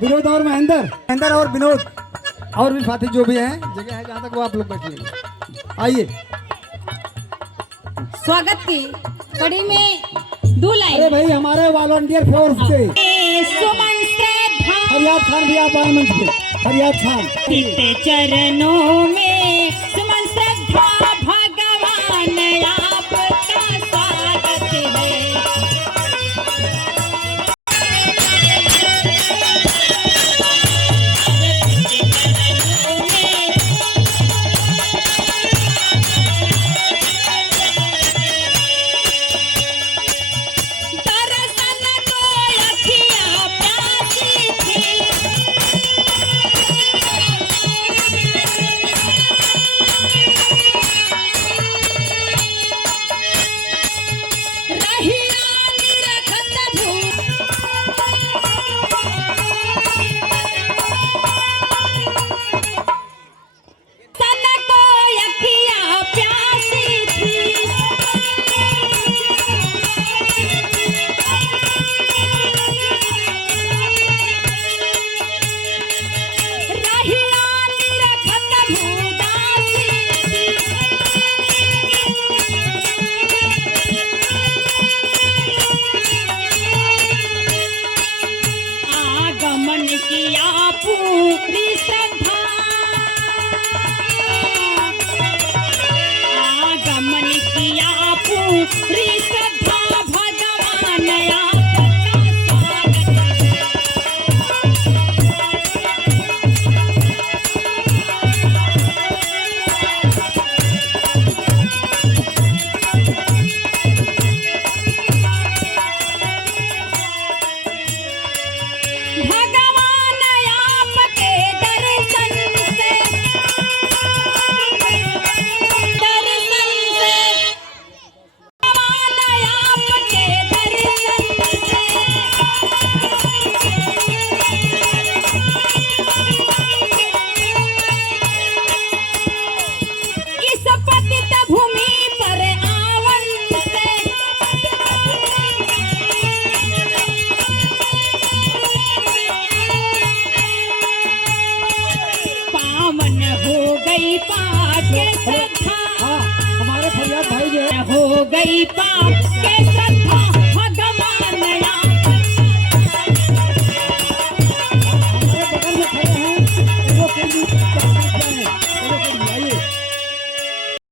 विनोद और महेंद्र और विनोद और भी साथी जो भी हैं, जगह है जहाँ तक वो आप लोग बैठिए। आइए स्वागत की कड़ी में दूल्हा। अरे भाई हमारे वॉलंटियर फोर्स के सुमन श्रद्धा फरियाद खान भी आप आए मंच पे। फरियाद खान चरणों में सुमन श्रद्धा भगवान आपका स्वागत है। पूरी श्रद्धा आगमन किया पूरी श्रद्धा भगवान आपका स्वागत है। हमारे फरियाद भाई जो है हो गई पाप के श्रद्धा भगवान हमारे बगल में खड़े हैं वो